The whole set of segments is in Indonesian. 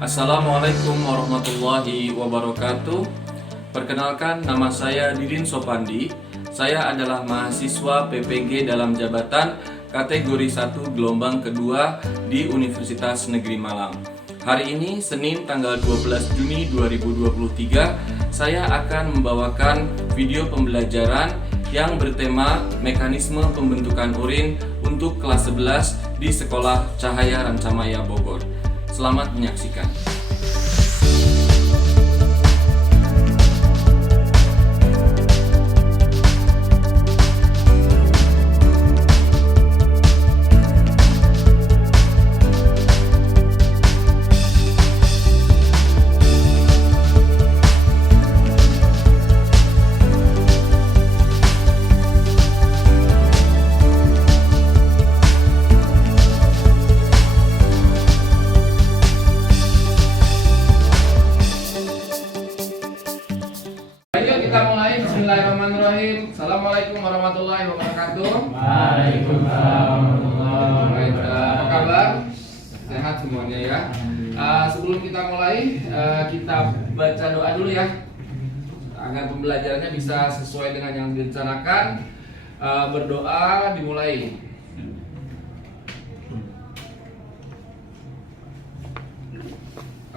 Assalamualaikum warahmatullahi wabarakatuh. Perkenalkan, nama saya Didin Sopandi. Saya adalah mahasiswa PPG dalam jabatan kategori 1 gelombang kedua di Universitas Negeri Malang. Hari ini Senin tanggal 12 Juni 2023, saya akan membawakan video pembelajaran yang bertema mekanisme pembentukan urin untuk kelas 11 di Sekolah Cahaya Rancamaya Bogor. Selamat menyaksikan. Kita mulai. Bismillahirrahmanirrahim. Assalamualaikum warahmatullahi wabarakatuh. Waalaikumsalam warahmatullahi wabarakatuh. Apa kabar? Sehat semuanya ya. Sebelum kita mulai, kita baca doa dulu ya, agar pembelajarannya bisa sesuai dengan yang direncanakan. Berdoa dimulai.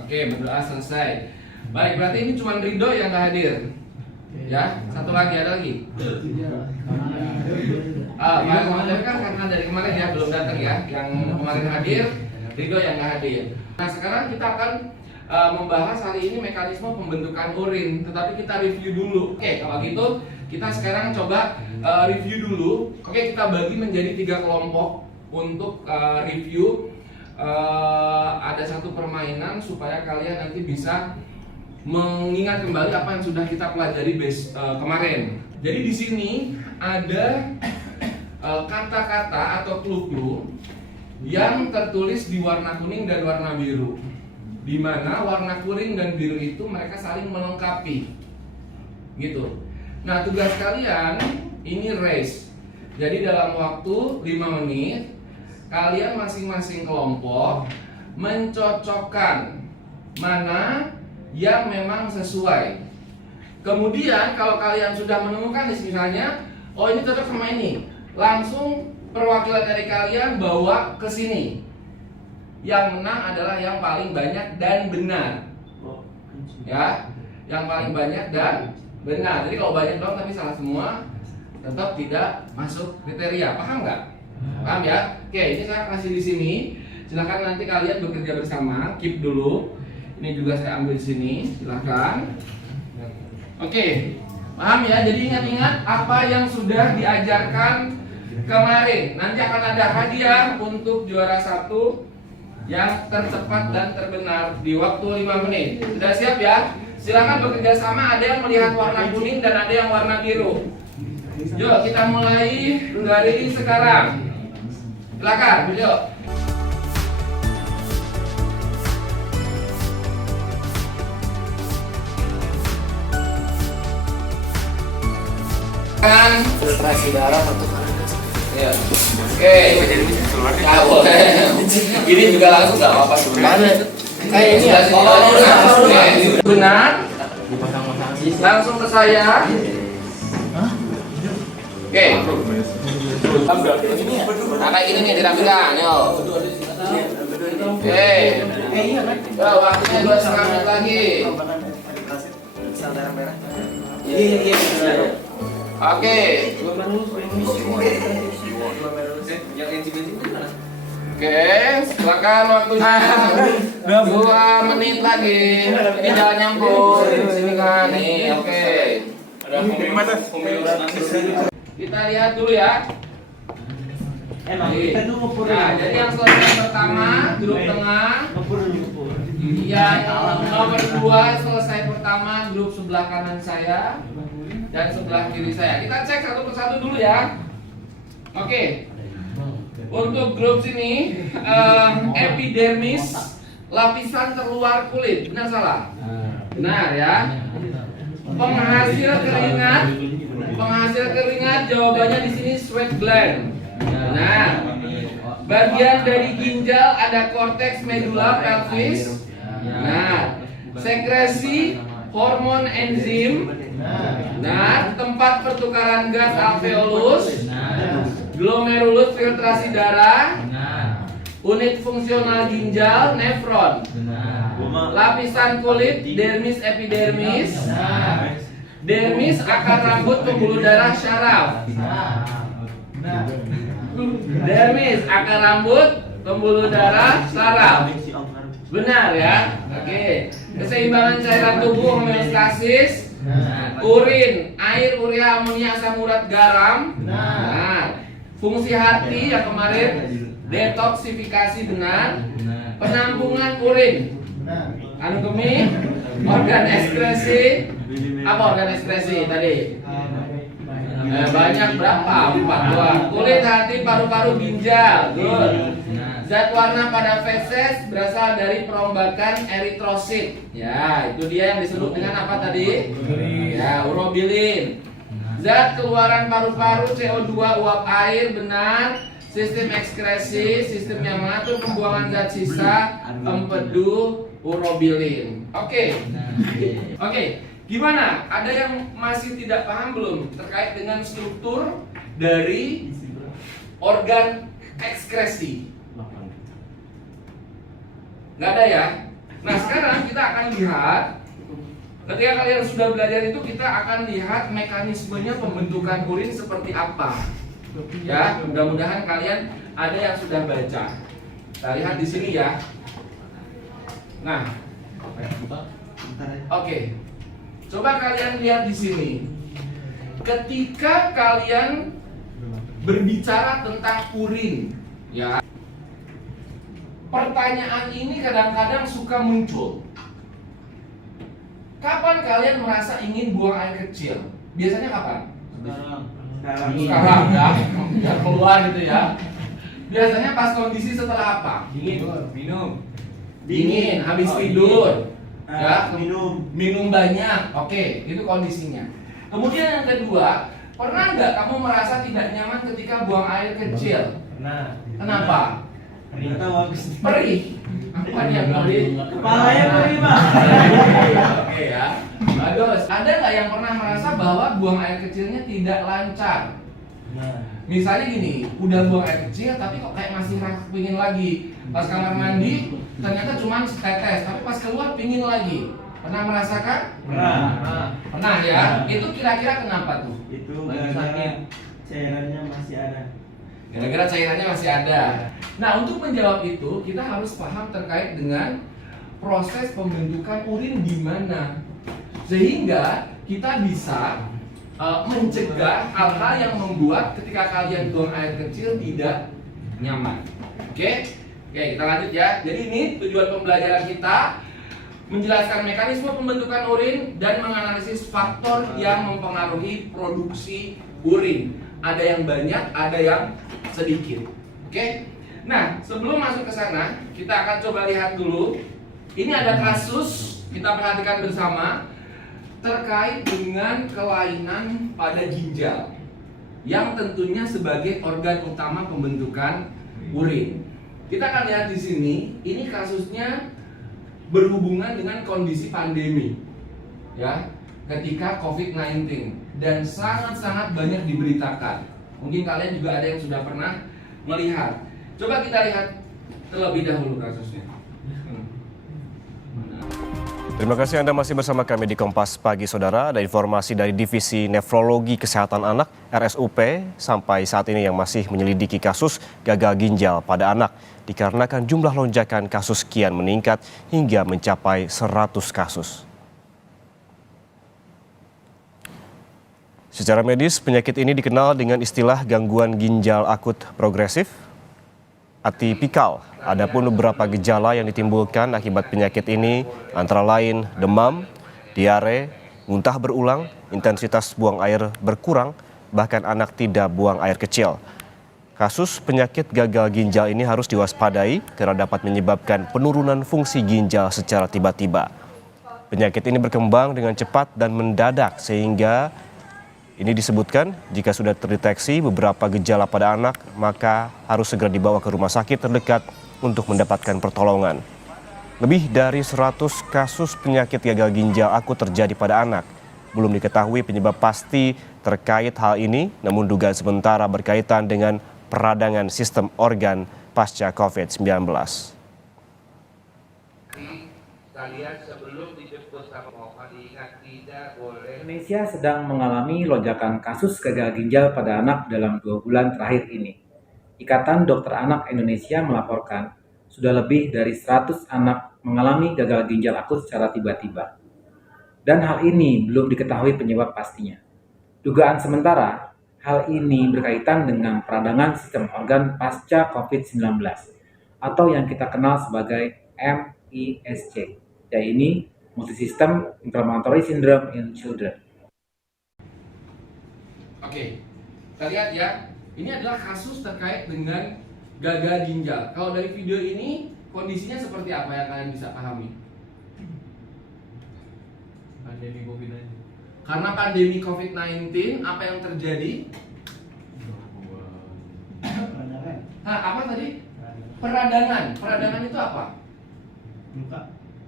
Oke, berdoa selesai. Baik, berarti ini cuma Ridho yang nggak hadir. Ya, satu lagi, ada lagi. Mas Muhammad kan karena dari kemarin ya belum datang ya. Yang kemarin hadir, Ridho yang nggak hadir. Nah, sekarang kita akan membahas hari ini mekanisme pembentukan urin. Tetapi kita review dulu. Oke, kalau gitu kita sekarang coba review dulu. Oke, kita bagi menjadi 3 kelompok untuk review. Ada satu permainan supaya kalian nanti bisa mengingat kembali apa yang sudah kita pelajari kemarin. Jadi di sini ada kata-kata atau clue-clue yang tertulis di warna kuning dan warna biru, di mana warna kuning dan biru itu mereka saling melengkapi, gitu. Nah, tugas kalian ini race. Jadi dalam waktu 5 menit kalian masing-masing kelompok mencocokkan mana yang memang sesuai. Kemudian kalau kalian sudah menemukan misalnya, oh ini cocok sama ini, langsung perwakilan dari kalian bawa ke sini. Yang menang adalah yang paling banyak dan benar. Ya, yang paling banyak dan benar. Jadi kalau banyak doang tapi salah semua, tetap tidak masuk kriteria. Paham nggak? Paham ya? Oke, ini saya kasih di sini. Silakan nanti kalian bekerja bersama. Keep dulu. Ini juga saya ambil di sini, silahkan. Oke, paham ya? Jadi ingat-ingat apa yang sudah diajarkan kemarin. Nanti akan ada hadiah untuk juara 1 yang tercepat dan terbenar di waktu 5 menit. Sudah siap ya? Silahkan bekerja sama. Ada yang melihat warna kuning dan ada yang warna biru. Yuk kita mulai dari sekarang. Silakan, yuk. Kan Filtrasi darah untuk ya. Oke. Ya, boleh. Ini juga langsung nggak apa-apa sebenarnya. kayak ini ya. Benar. Langsung ke saya. Oke. Nah, kayak gini nih dirapikan, yuk. Oke. Waktunya 2,5 menit lagi. Oke. Oke, silakan waktunya 2 menit lagi. Ini jangan nyampur. Sini kan nih. Oke. Kita lihat dulu ya. Nah, jadi yang selesai pertama grup tengah. Yang nomor 2 selesai pertama grup sebelah kanan saya dan sebelah kiri saya. Kita cek satu persatu dulu ya. Oke. Untuk grup sini epidermis, lapisan terluar kulit. Benar salah? Benar ya. Penghasil keringat jawabannya di sini sweat gland. Nah, bagian dari ginjal ada korteks medula pelvis. Nah, sekresi hormon enzim. Nah, tempat pertukaran gas alveolus. Glomerulus filtrasi darah. Unit fungsional ginjal nefron. Lapisan kulit dermis epidermis. Dermis akar rambut pembuluh darah syaraf. Dermis akar rambut pembuluh darah saraf. Benar ya? Oke. Keseimbangan cairan tubuh homeostasis. Urin, air, urea, amonia, asam urat, garam. Nah, fungsi hati yang kemarin detoksifikasi benar. Penampungan urin. Anatomi, organ ekskresi. Apa organ ekskresi tadi? Banyak berapa? 4 doang. Kulit, hati, paru-paru, ginjal. Good. Zat warna pada feses berasal dari perombakan eritrosit. Ya, itu dia yang disebut dengan apa tadi? Ya, urobilin. Zat keluaran paru-paru CO2 uap air benar. Sistem ekskresi, sistem yang mengatur pembuangan zat sisa, empedu, urobilin. Oke. Gimana? Ada yang masih tidak paham belum terkait dengan struktur dari organ ekskresi? Nggak ada ya? Nah, sekarang kita akan lihat, ketika kalian sudah belajar itu, kita akan lihat mekanismenya pembentukan urin seperti apa. Ya, mudah-mudahan kalian ada yang sudah baca. Kita lihat di sini ya. Nah, oke. Coba kalian lihat di sini. Ketika kalian berbicara tentang urin, ya, pertanyaan ini kadang-kadang suka muncul. Kapan kalian merasa ingin buang air kecil? Biasanya kapan? Sekarang ya, keluar gitu ya. Biasanya pas kondisi setelah apa? Dingin, habis tidur. Ya, minum banyak. Oke, itu kondisinya. Kemudian yang kedua, pernah nggak kamu merasa tidak nyaman ketika buang air kecil? Pernah. Kenapa? Perih. Apa yang perih? Kepalanya perih, Pak. Oke ya. Bagus. Ada nggak yang pernah merasa bahwa buang air kecilnya tidak lancar? Misalnya gini, udah buang air kecil tapi kok kayak masih pingin lagi. Pas kamar mandi ternyata cuma setetes, tapi pas keluar pingin lagi. Pernah merasakan? Pernah ya. Itu kira-kira kenapa tuh? Itu gara-gara cairannya masih ada. Gara-gara cairannya masih ada. Nah, untuk menjawab itu kita harus paham terkait dengan proses pembentukan urin di mana, sehingga kita bisa mencegah hal-hal yang membuat ketika kalian buang air kecil tidak nyaman. Oke, kita lanjut ya. Jadi ini tujuan pembelajaran kita, menjelaskan mekanisme pembentukan urin dan menganalisis faktor yang mempengaruhi produksi urin. Ada yang banyak, ada yang sedikit. Oke. Nah, sebelum masuk ke sana, kita akan coba lihat dulu. Ini ada kasus, kita perhatikan bersama terkait dengan kelainan pada ginjal yang tentunya sebagai organ utama pembentukan urin. Kita akan lihat di sini, ini kasusnya berhubungan dengan kondisi pandemi. Ya, ketika COVID-19 dan sangat-sangat banyak diberitakan. Mungkin kalian juga ada yang sudah pernah melihat. Coba kita lihat terlebih dahulu kasusnya. Terima kasih Anda masih bersama kami di Kompas Pagi Saudara. Ada informasi dari Divisi Nefrologi Kesehatan Anak RSUP sampai saat ini yang masih menyelidiki kasus gagal ginjal pada anak dikarenakan jumlah lonjakan kasus kian meningkat hingga mencapai 100 kasus. Secara medis, penyakit ini dikenal dengan istilah gangguan ginjal akut progresif atipikal. Adapun beberapa gejala yang ditimbulkan akibat penyakit ini antara lain demam, diare, muntah berulang, intensitas buang air berkurang, bahkan anak tidak buang air kecil. Kasus penyakit gagal ginjal ini harus diwaspadai karena dapat menyebabkan penurunan fungsi ginjal secara tiba-tiba. Penyakit ini berkembang dengan cepat dan mendadak sehingga ini disebutkan jika sudah terdeteksi beberapa gejala pada anak, maka harus segera dibawa ke rumah sakit terdekat untuk mendapatkan pertolongan. Lebih dari 100 kasus penyakit gagal ginjal akut terjadi pada anak. Belum diketahui penyebab pasti terkait hal ini, namun dugaan sementara berkaitan dengan peradangan sistem organ pasca COVID-19. Kalian sebelum dijemput sama Bapak diingat tidak boleh. Indonesia sedang mengalami lonjakan kasus gagal ginjal pada anak dalam 2 bulan terakhir ini. Ikatan Dokter Anak Indonesia melaporkan sudah lebih dari 100 anak mengalami gagal ginjal akut secara tiba-tiba. Dan hal ini belum diketahui penyebab pastinya. Dugaan sementara, hal ini berkaitan dengan peradangan sistem organ pasca COVID-19 atau yang kita kenal sebagai MISC, yaitu Multisystem Inflammatory Syndrome in Children. Oke, kita lihat ya. Ini adalah kasus terkait dengan gagal ginjal. Kalau dari video ini, kondisinya seperti apa yang kalian bisa pahami? Pandemi COVID-19. Karena pandemi COVID-19, apa yang terjadi? Apa tadi? Peradangan. Peradangan itu apa? Luka.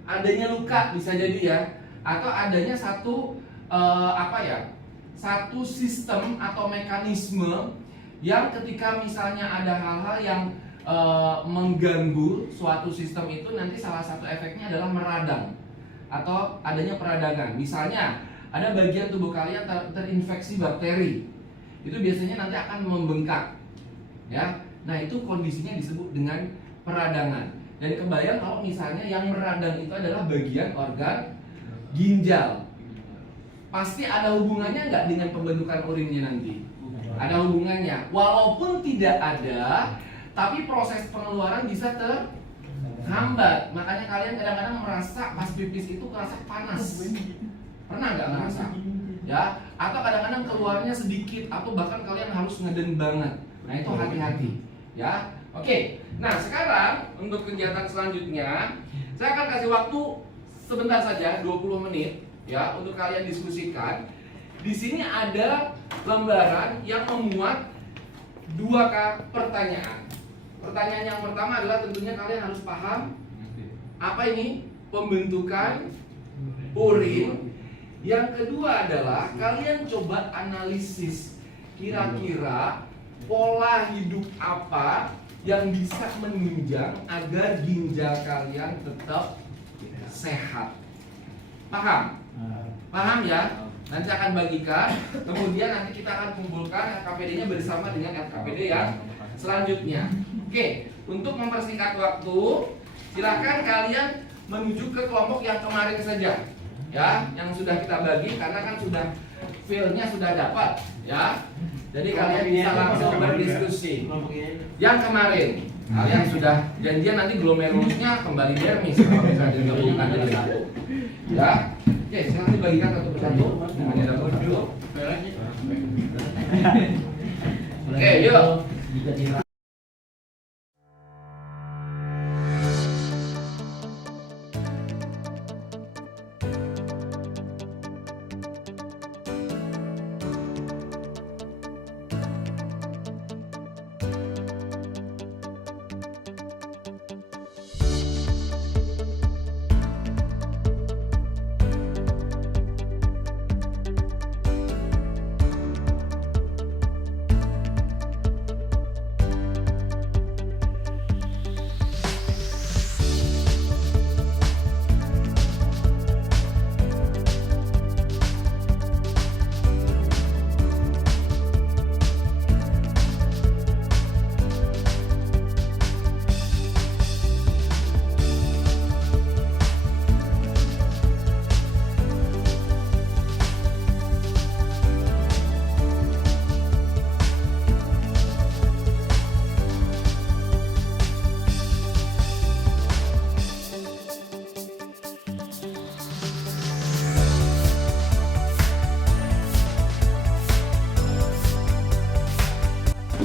Adanya luka bisa jadi ya, atau adanya satu satu sistem atau mekanisme yang ketika misalnya ada hal-hal yang mengganggu suatu sistem itu, nanti salah satu efeknya adalah meradang atau adanya peradangan. Misalnya ada bagian tubuh kalian terinfeksi bakteri, itu biasanya nanti akan membengkak ya. Nah, itu kondisinya disebut dengan peradangan. Dan kebayang kalau misalnya yang meradang itu adalah bagian organ ginjal, pasti ada hubungannya nggak dengan pembentukan urinnya nanti? Ada hubungannya, walaupun tidak ada, tapi proses pengeluaran bisa terhambat. Makanya kalian kadang-kadang merasa pas pipis itu kerasa panas. Pernah nggak ngerasa? Ya, atau kadang-kadang keluarnya sedikit, atau bahkan kalian harus ngeden banget. Nah, itu hati-hati. Ya, oke. Nah, sekarang untuk kegiatan selanjutnya, saya akan kasih waktu sebentar saja, 20 menit, ya, untuk kalian diskusikan. Di sini ada lembaran yang memuat 2 pertanyaan. Pertanyaan yang pertama adalah tentunya kalian harus paham apa ini pembentukan urin. Yang kedua adalah kalian coba analisis kira-kira pola hidup apa yang bisa menunjang agar ginjal kalian tetap sehat. Paham? Paham ya? Nanti akan bagikan, kemudian nanti kita akan kumpulkan RKPD-nya bersama dengan RKPD yang selanjutnya. Oke, untuk mempersingkat waktu, silakan kalian menuju ke kelompok yang kemarin saja, ya, yang sudah kita bagi karena kan sudah file-nya sudah dapat, ya. Jadi kalian bisa langsung berdiskusi. Yang kemarin, kalian sudah janjian nanti glomerulusnya kembali dermis kalau bisa digabungkan jadi satu, ya. Oke, sekarang dibagikan satu persatu. Hanya dapat satu. Oke, yuk.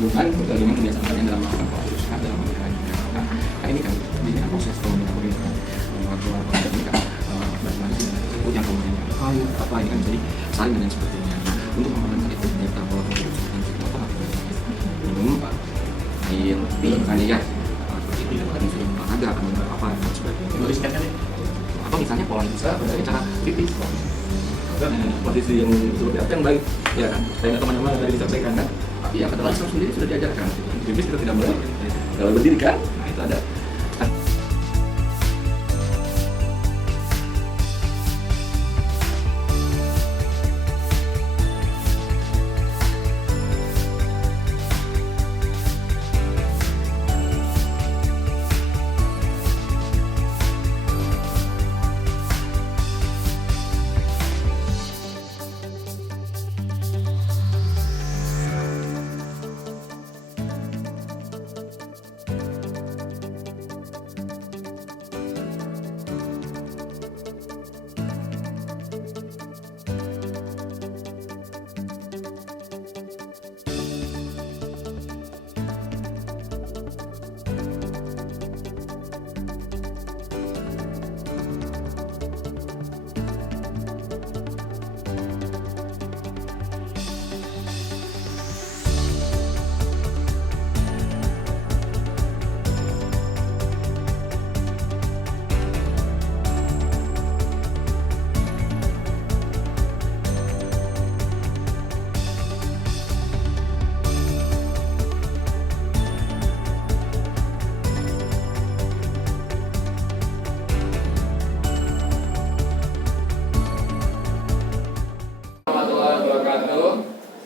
Bukan bagaimana kebiasaan kalian dalam melakukan proses usaha dalam memelihara ginjal. Nah, ini kan dengan proses pembentukan membuat ini kan bagaimana sih yang kemudian kayu apa ini kan jadi saling dan sebagainya. Nah, untuk memerankan itu ternyata pola perusahaan itu apa minum air lebih misalnya ya seperti itu bukan misalnya olahraga kemudian apa dan sebagainya. misalnya pola bisa berdaya cara kritis, posisi yang sudah diartikan baik, ya kan? Saya nggak kemana-mana tadi disampaikan kan, tapi ya kata Islam sendiri sudah diajarkan. Kritis kita tidak boleh kalau berdiri kan, nah, itu ada.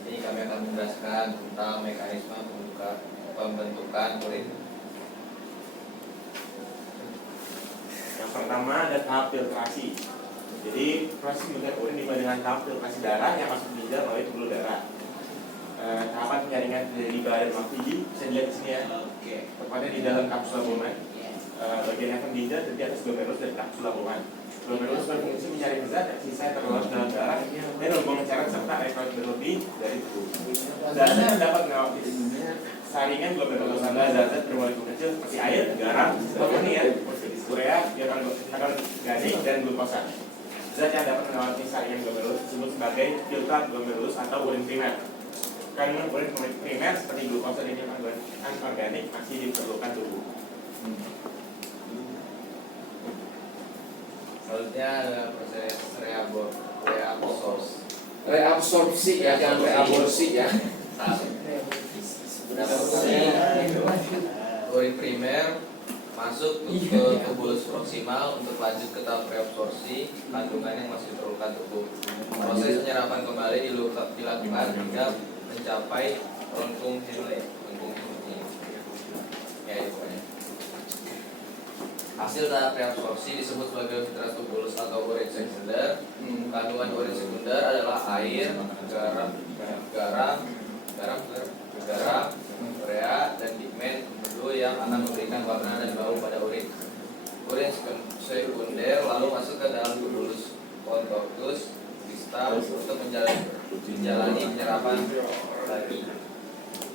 Ini kami akan menjelaskan tentang mekanisme pembentukan urin. Yang pertama ada tahap filtrasi. Jadi proses pembentukan urin dimulai dengan tahap filtrasi darah yang masuk ke ginjal melalui pembuluh darah. Tahapan penyaringan dari badan mafiji bisa dilihat di sini ya. Oke. Tepatnya di dalam kapsula Bowman. Bagian efem ginjal di atas glomerulus dari kapsula Bowman. Glomerulus berfungsi menyaring zat yang sisa terlarut dalam darah dan hubungan cairan serta elektrolit berlebih dari tubuh. Zat-zat dapat melewati saringan glomerulus adalah zat-zat bermolekul kecil seperti air, garam, seperti ya, urea, ion organik dan glukosa. Zat yang dapat melewati saringan glomerulus disebut sebagai filtrat glomerulus atau urin primer. Kandungan urin primer seperti glukosa dan ion organik masih diperlukan tubuh. Selanjutnya adalah proses reabsorpsi. Reabsorpsi ya, jangan reaborsi ya. Urin primer masuk ke tubulus proksimal untuk lanjut ke tahap reabsorpsi kandungan yang masih diperlukan tubuh. Proses penyerapan kembali dilakukan hingga mencapai lengkung ini. Ya, itu pokoknya. Hasil tahap reabsorpsi disebut sebagai filtrasi tubulus atau urin sekunder. Kandungan urin sekunder adalah air, garam, urea, dan pigmen yang akan memberikan warna dan bau pada urin. Urin sekunder lalu masuk ke dalam tubulus contortus distal untuk menjalani penyerapan bagi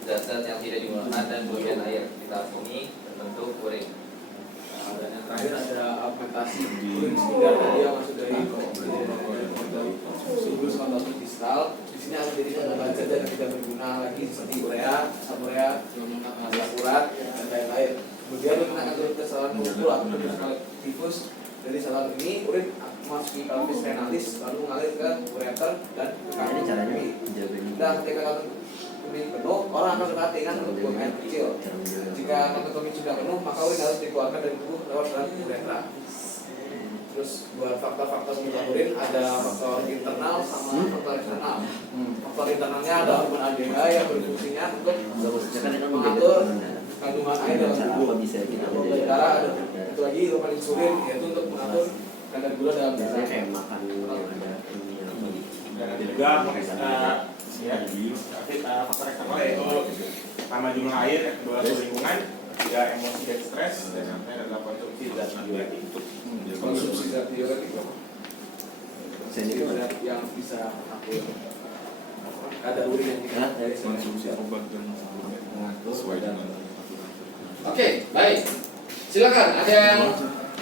zat-zat yang tidak digunakan dan kemudian air. Di tahap ini terbentuk urin. Dan yang terakhir ada aplikasi urin sekunder tadi yang masuk dari tubulus contortus distal. Di sini akan jadi tambahan zat yang tidak berguna lagi seperti urea, asam urea, urat, dan lain-lain. Kemudian urin akan turun ke saluran tubuh atau tifus. Dari saluran ini urin memasuki pelvis renalis lalu mengalir ke ureter dan ke kaki. Dan ketika kantong kemih penuh, orang akan berhati-hati untuk buang air kecil. Jika kantong kemih sudah penuh, maka urin harus dikeluarkan dari tubuh lewat saluran uretra. Terus buat faktor-faktor pembentukan urin ada faktor internal sama faktor eksternal. Faktor internalnya ada hormon ADH yang berfungsinya untuk mengatur kandungan air dalam tubuh. Hormon darah ada itu lagi hormon insulin yaitu untuk mengatur kadar gula dalam darah. Dan juga faktor eksternal yaitu tambah jumlah air, yang kedua lingkungan, tiga emosi dan stres, dan sampai adalah konsumsi zat bioaktif. Konsumsi zat bioaktif yang bisa mengatur kadar urin yang kita dari konsumsi obat dan sesuai dengan. Oke, baik. Silakan. Ada yang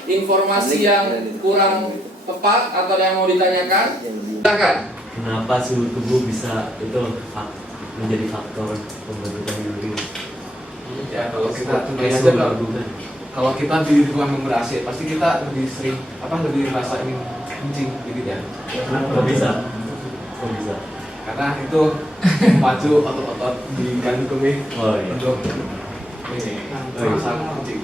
informasi yang kurang tepat atau ada yang mau ditanyakan? Silakan. Kenapa suhu tubuh bisa itu menjadi faktor pembentukan urin? Ya, kalau kita tunai aja argumen. kalau kita di lingkungan ber-AC pasti kita lebih sering lebih rasa ingin kencing gitu ya. Kok bisa? Kok bisa? Karena itu memacu otot-otot di jantung Oh iya. untuk ini rasa kencing.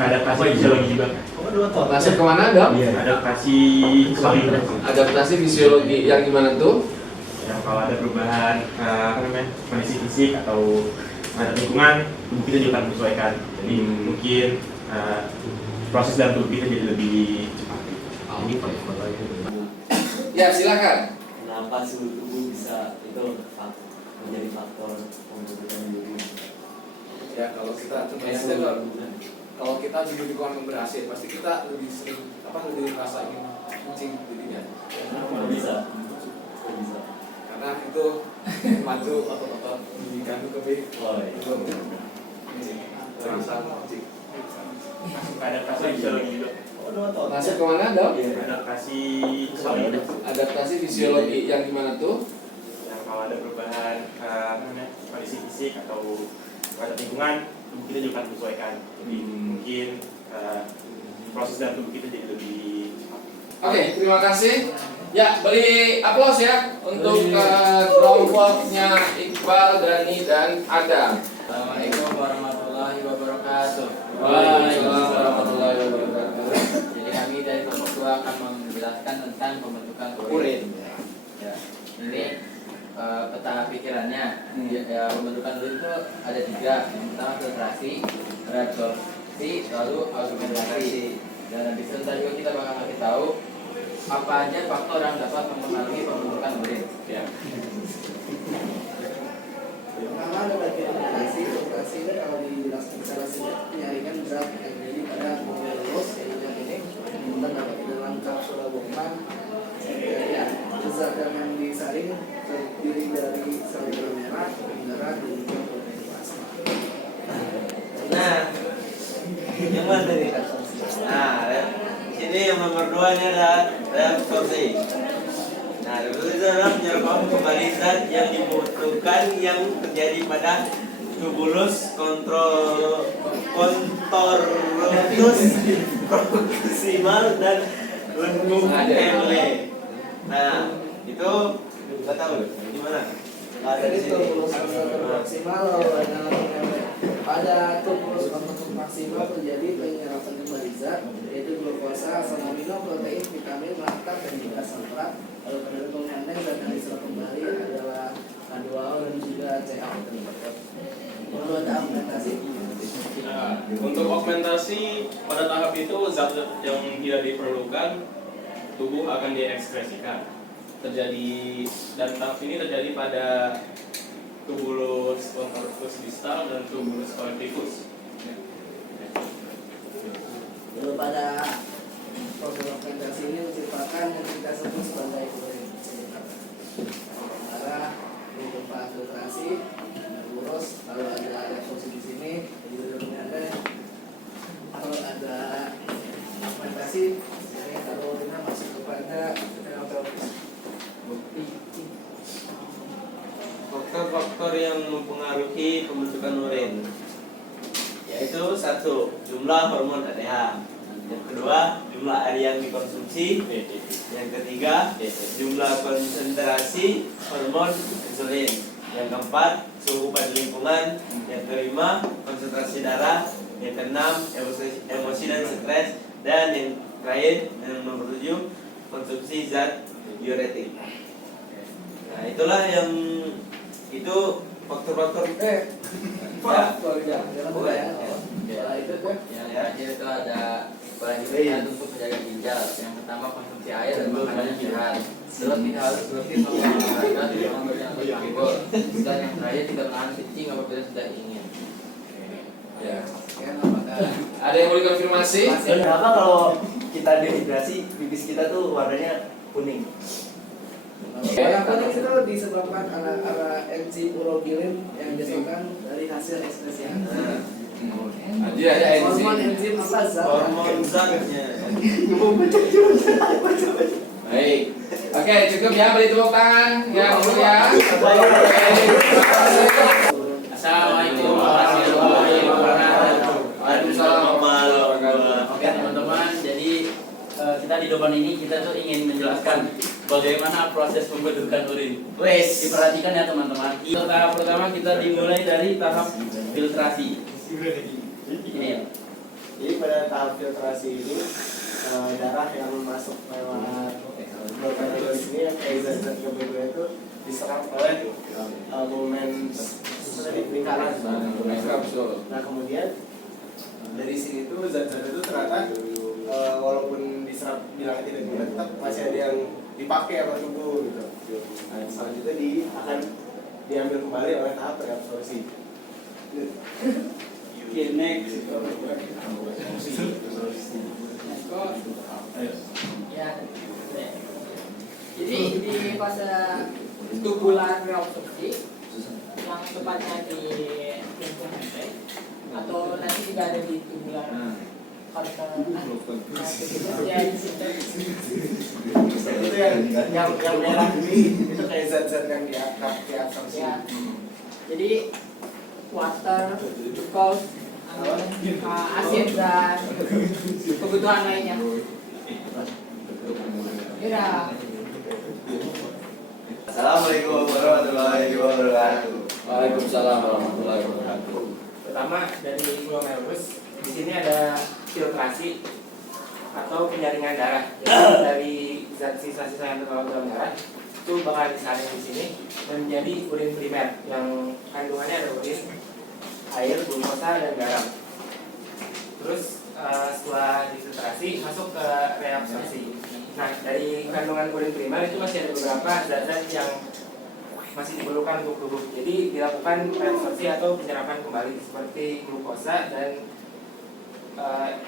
Adaptasi fisiologi juga. Adaptasi kemana dong? Adaptasi fisiologi. Adaptasi fisiologi yang gimana tuh? Yang kalau ada perubahan kondisi fisik atau ada lingkungan, tubuh kita juga akan menyesuaikan. Jadi mungkin proses dalam tubuh kita jadi lebih cepat. Ya silakan. Kenapa suhu tubuh bisa itu menjadi faktor pembentukan diri? Ya kalau kita kalau kita di lingkungan ber-AC pasti kita lebih sering lebih rasa ingin kencing jadinya. Kok bisa? Kok bisa? Karena itu memacu otot-otot di jantung Oh iya. untuk ini rasa kencing. Adaptasi fisiologi juga. Masuk kemana dong? Adaptasi fisiologi. Adaptasi fisiologi yang gimana tuh? Yang kalau ada perubahan kondisi fisik atau pada lingkungan, tubuh kita juga akan menyesuaikan. Jadi mungkin proses dalam tubuh kita jadi lebih cepat. Oke, terima kasih. Ya, beri aplaus ya untuk kelompoknya Iqbal, Dani, dan Adam. Assalamualaikum warahmatullahi wabarakatuh. Waalaikumsalam warahmatullahi wabarakatuh. Jadi kami dari kelompok 2 akan menjelaskan tentang pembentukan urin. Ya. Ini peta pikirannya. Ya, pembentukan urin itu ada 3. Yang pertama filtrasi, reabsorpsi, lalu argumentasi. Dan nanti sebentar juga kita bakal kasih tahu apa aja faktor yang dapat mempengaruhi pembentukan urin. Ya. Pertama ada bagian filtrasi. Filtrasi itu kalau dijelaskan secara singkat penyaringan berat yang terjadi pada molekul minyak ini kemudian dapat di dalam kapsul bongkar. Ya, zat yang disaring terdiri dari sel merah, darah, dan juga protein plasma. Nah, yang mana tadi? Nah, ini yang nomor 2 nya adalah reabsorpsi. Nah, reabsorpsi itu adalah penyerapan kembali zat yang dibutuhkan yang terjadi pada tubulus contortus proximal dan lengkung Henle. Nah, itu nggak tahu gimana? Ada di Jadi sini. tubulus maksimal pada tubulus maksimal terjadi penyerapan kembali zat yaitu glukosa, asam amino, protein, vitamin, laktat, dan juga asam lemak. Lalu pada komponen zat yang diserap kembali adalah K2O dan juga CH. Lalu ada augmentasi. Nah, untuk augmentasi pada tahap itu zat yang tidak diperlukan tubuh akan diekspresikan. Dan tahap ini terjadi pada tubulus contortus distal dan tubulus collectivus. Lalu pada proses augmentasi ini menciptakan yang kita sebut sebagai urin. Sementara di tempat filtrasi ada urus, lalu ada reabsorpsi di sini, di dalamnya ada, lalu ada augmentasi, ini lalu urinnya masuk kepada neutrofilis. Faktor-faktor yang mempengaruhi pembentukan urin yaitu 1. Jumlah hormon ADH. Yang kedua, jumlah air yang dikonsumsi. Yang ketiga, jumlah konsentrasi hormon insulin. Yang keempat, suhu pada lingkungan. Yang kelima, konsentrasi darah. Yang keenam, emosi dan stres. Dan yang terakhir, yang nomor 7, konsumsi zat diuretik. Nah, itulah yang itu faktor-faktor Faktor ya, jangan lupa ya. Ya, itu yang terakhir itu ada kewajiban untuk menjaga ginjal. Yang pertama konsumsi air dan makanan yang sehat. Terus tidak harus berhenti melakukan olahraga di ruang yang berlibur. Dan yang terakhir tidak menahan kencing apabila sudah ingin. Ya. Sekian apakah Ada yang boleh konfirmasi? Kenapa kalau kita dehidrasi pipis kita tuh warnanya kuning? warna kuning itu disebabkan ala enzim urogilin yang dihasilkan dari hasil ekskresi anak. Dia ada enzim. Hormon enzim apa zat? Hormon zatnya. Baik. Oke, cukup ya, beri tepuk tangan yang mulia. Assalamualaikum warahmatullahi wabarakatuh. Waalaikumsalam kita di depan ini kita tuh ingin menjelaskan bagaimana proses pembentukan urin. Wes. Diperhatikan ya teman-teman. Tahap pertama kita dimulai dari tahap filtrasi. Ini ya. Jadi pada tahap filtrasi ini darah yang masuk lewat glomerulus ini yang kayak zat-zat kebetulan itu diserap oleh momen lingkaran. Nah kemudian dari sini tuh zat-zat itu ternyata walaupun diserap bilang tidak tetap masih ada yang dipakai sama tubuh gitu. Nah selanjutnya akan diambil kembali oleh tahap reabsorpsi. Okay, next. Ya. Jadi di fase tubular reabsorpsi yang tepatnya di lingkungan hempe atau nanti juga ada di tubular itu yang merah ini itu kayak zat-zat yang diabsorpsi. Ya. Jadi water, glucose, asin dan kebutuhan lainnya. Ya. Assalamualaikum warahmatullahi wabarakatuh. Waalaikumsalam warahmatullahi wabarakatuh. Pertama dari glomerulus, di sini ada filtrasi atau penyaringan darah. Jadi dari zat sisa-sisa yang terlalu dalam darah itu bakal disaring di sini dan menjadi urin primer yang kandungannya ada urin, air, glukosa dan garam. Terus setelah difiltrasi masuk ke reabsorpsi. Nah dari kandungan urin primer itu masih ada beberapa zat-zat yang masih diperlukan untuk tubuh. Jadi dilakukan reabsorpsi atau penyerapan kembali seperti glukosa dan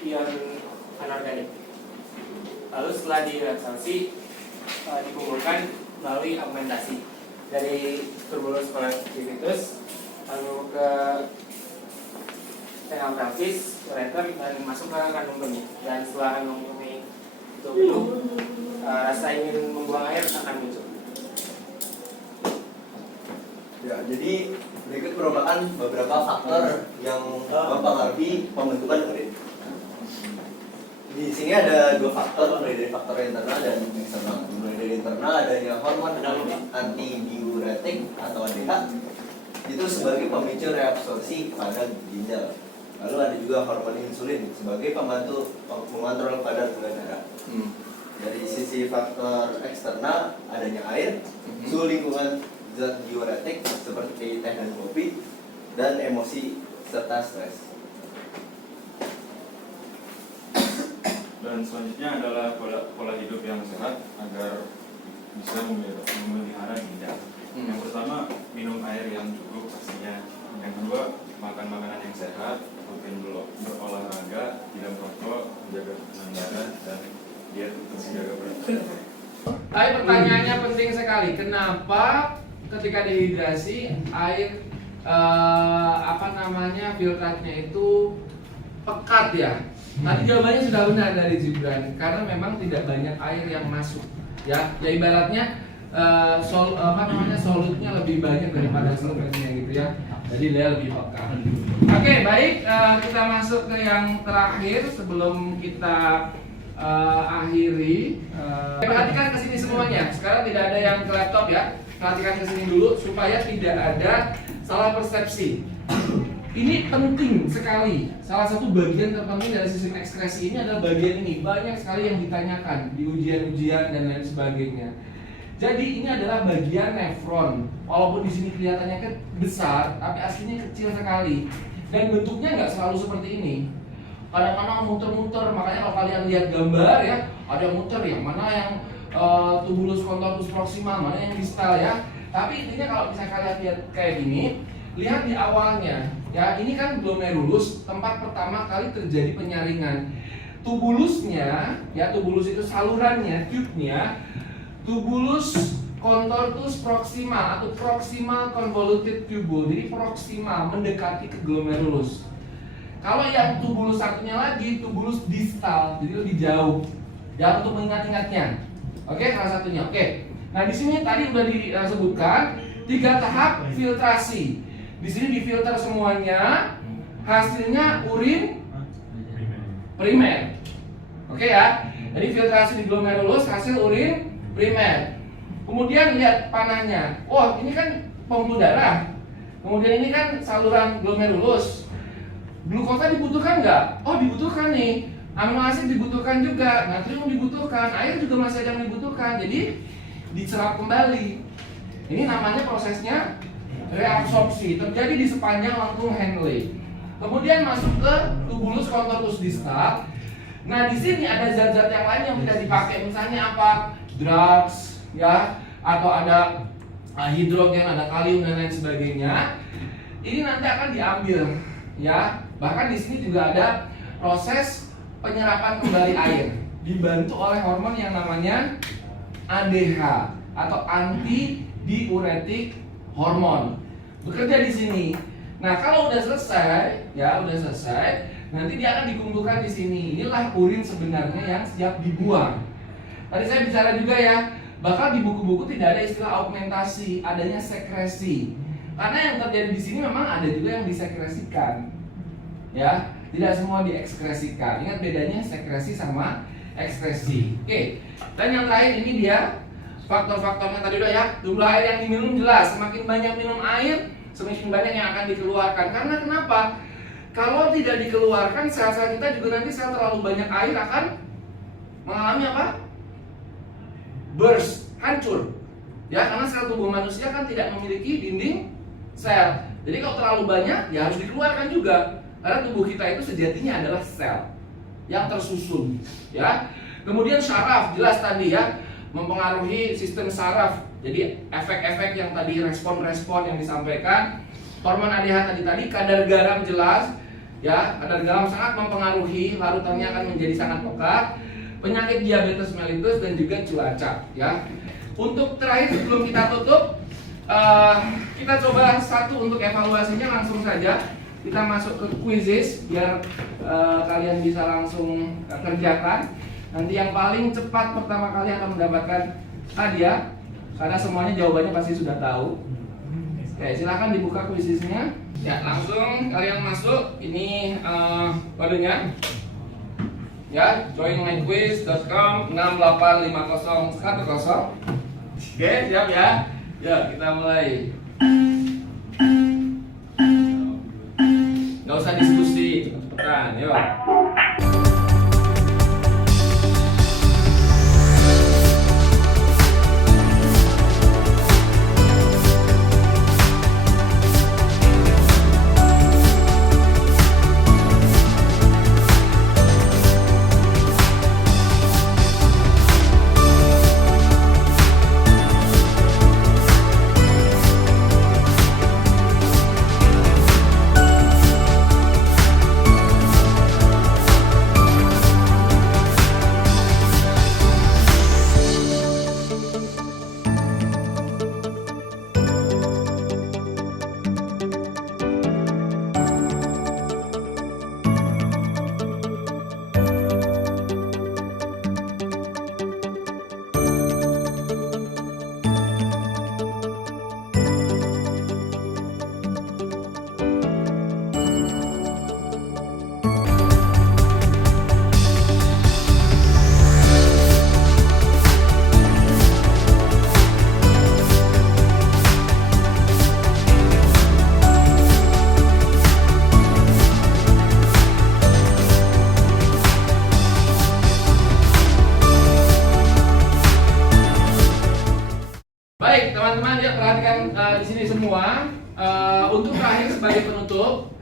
ion anorganik. Lalu setelah direabsorpsi dikumpulkan melalui augmentasi dari turbulus connectivitus lalu ke kanal grafis, ureter dan masuk ke kandung kemih. Dan setelah kandung kemih itu rasa ingin membuang air akan muncul. Ya, jadi berikut merupakan beberapa faktor yang mempengaruhi pembentukan urin. Di sini ada dua faktor, mulai dari faktor internal dan eksternal. Mulai dari internal adanya hormon antidiuretik atau ADH, itu sebagai pemicu reabsorpsi pada ginjal. Lalu ada juga hormon insulin sebagai pembantu mengontrol kadar gula darah. Dari sisi faktor eksternal adanya air, suhu lingkungan, zat diuretik seperti teh dan kopi, dan emosi serta stres. Dan selanjutnya adalah pola hidup yang sehat agar bisa memelihara ginjal. Yang pertama, minum air yang cukup pastinya. Yang kedua, makan makanan yang sehat, rutin berolahraga, tidak merokok, menjaga tekanan darah, dan diet untuk menjaga berat. Tapi pertanyaannya penting sekali. Kenapa ketika dehidrasi air filtratnya itu pekat ya? Tadi jawabannya sudah benar dari Gibran, karena memang tidak banyak air yang masuk. Ya ibaratnya solutnya lebih banyak daripada solventnya gitu ya. Jadi dia lebih pekat. Oke, baik, kita masuk ke yang terakhir sebelum kita akhiri. Perhatikan ke sini semuanya. Sekarang tidak ada yang ke laptop ya. Perhatikan ke sini dulu supaya tidak ada salah persepsi. Ini penting sekali. Salah satu bagian terpenting dari sistem ekskresi ini adalah bagian ini. Banyak sekali yang ditanyakan di ujian-ujian dan lain sebagainya. Jadi ini adalah bagian nefron. Walaupun di sini kelihatannya besar, tapi aslinya kecil sekali. Dan bentuknya nggak selalu seperti ini. Kadang-kadang muter-muter. Makanya kalau kalian lihat gambar ya, ada yang muter yang mana yang tubulus contortus proximal, mana yang distal ya. Tapi intinya kalau misalnya kalian lihat kayak gini, lihat di awalnya. Ya, ini kan glomerulus, tempat pertama kali terjadi penyaringan. Tubulusnya, ya tubulus itu salurannya, tube-nya, tubulus contortus proximal atau proximal convoluted tubule. Jadi proximal mendekati ke glomerulus. Kalau yang tubulus satunya lagi, tubulus distal, jadi lebih jauh. Ya untuk mengingat-ingatnya. Oke, salah satunya. Oke. Nah, di sini tadi udah disebutkan 3 tahap filtrasi. Di sini difilter semuanya, hasilnya urin primer. Oke ya. Jadi filtrasi di glomerulus, hasil urin primer. Kemudian lihat panahnya. Oh, ini kan pembuluh darah. Kemudian ini kan saluran glomerulus. Glukosa dibutuhkan nggak? Oh, dibutuhkan nih. Amino asid dibutuhkan juga, natrium dibutuhkan, air juga masih ada yang dibutuhkan. Jadi diserap kembali. Ini namanya prosesnya reabsorpsi, terjadi di sepanjang lengkung Henle. Kemudian masuk ke tubulus contortus distal. Nah, di sini ada zat-zat yang lain yang tidak dipakai, misalnya apa? Drugs, ya, atau ada hidrogen, ada kalium dan lain sebagainya. Ini nanti akan diambil, ya. Bahkan di sini juga ada proses penyerapan kembali air, dibantu oleh hormon yang namanya ADH atau anti diuretik hormon. Bekerja di sini. Nah, kalau udah selesai, ya udah selesai, nanti dia akan dikumpulkan di sini. Inilah urin sebenarnya yang siap dibuang. Tadi saya bicara juga ya, bakal di buku-buku tidak ada istilah augmentasi, adanya sekresi. Karena yang terjadi di sini memang ada juga yang disekresikan. Ya, tidak semua diekskresikan. Ingat bedanya sekresi sama ekskresi. Oke. Dan yang terakhir ini dia faktor-faktornya tadi udah ya. Jumlah air yang diminum jelas, semakin banyak minum air, semakin banyak yang akan dikeluarkan. Karena kenapa? Kalau tidak dikeluarkan, sel-sel kita juga nanti sel terlalu banyak air akan mengalami apa? Burst, hancur. Ya, karena sel tubuh manusia kan tidak memiliki dinding sel. Jadi kalau terlalu banyak, ya harus dikeluarkan juga. Karena tubuh kita itu sejatinya adalah sel yang tersusun, ya. Kemudian syaraf, jelas tadi ya, mempengaruhi sistem saraf. Jadi efek-efek yang tadi, respon-respon yang disampaikan. Hormon ADH tadi, kadar garam jelas, ya, kadar garam sangat mempengaruhi, larutannya akan menjadi sangat pekat. Penyakit diabetes mellitus dan juga cuaca, ya. Untuk terakhir sebelum kita tutup, kita coba satu untuk evaluasinya langsung saja. Kita masuk ke quizzes biar kalian bisa langsung kerjakan. Nanti yang paling cepat pertama kali akan mendapatkan hadiah, karena semuanya jawabannya pasti sudah tahu. Oke, silakan dibuka quizesnya. Ya, langsung kalian masuk. Ini kodenya. Ya, joinmyquiz.com 685010. Oke, siap ya. Ya, kita mulai. Gak usah diskusi, cepetan, yuk. Baik teman-teman, ya perhatikan di sini semua. Untuk terakhir sebagai penutup,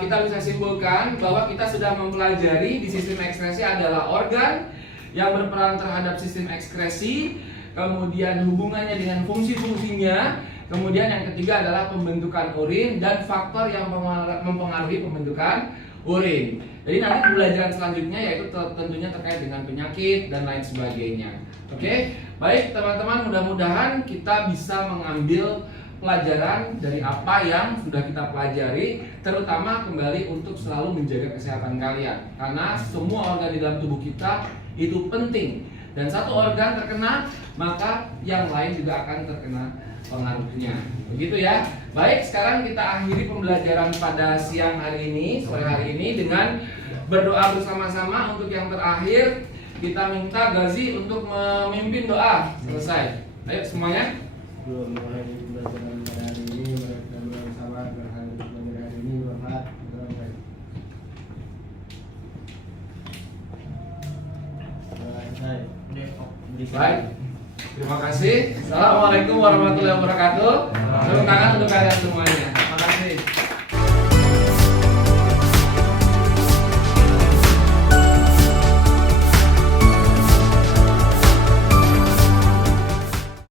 kita bisa simpulkan bahwa kita sudah mempelajari di sistem ekskresi adalah organ yang berperan terhadap sistem ekskresi, kemudian hubungannya dengan fungsi-fungsinya, kemudian yang ketiga adalah pembentukan urin dan faktor yang mempengaruhi pembentukan urin. Jadi nanti pembelajaran selanjutnya yaitu tentunya terkait dengan penyakit dan lain sebagainya. Oke, baik teman-teman, mudah-mudahan kita bisa mengambil pelajaran dari apa yang sudah kita pelajari, terutama kembali untuk selalu menjaga kesehatan kalian. Karena semua organ di dalam tubuh kita itu penting, dan satu organ terkena, maka yang lain juga akan terkena pengaruhnya. Begitu ya. Baik, sekarang kita akhiri pembelajaran pada siang hari ini, sore hari ini dengan berdoa bersama-sama untuk yang terakhir. kita minta Gazi untuk memimpin doa. Selesai. Ayo semuanya. Baik. Terima kasih. Assalamualaikum warahmatullahi wabarakatuh. Tepuk tangan untuk kalian semuanya. Terima kasih.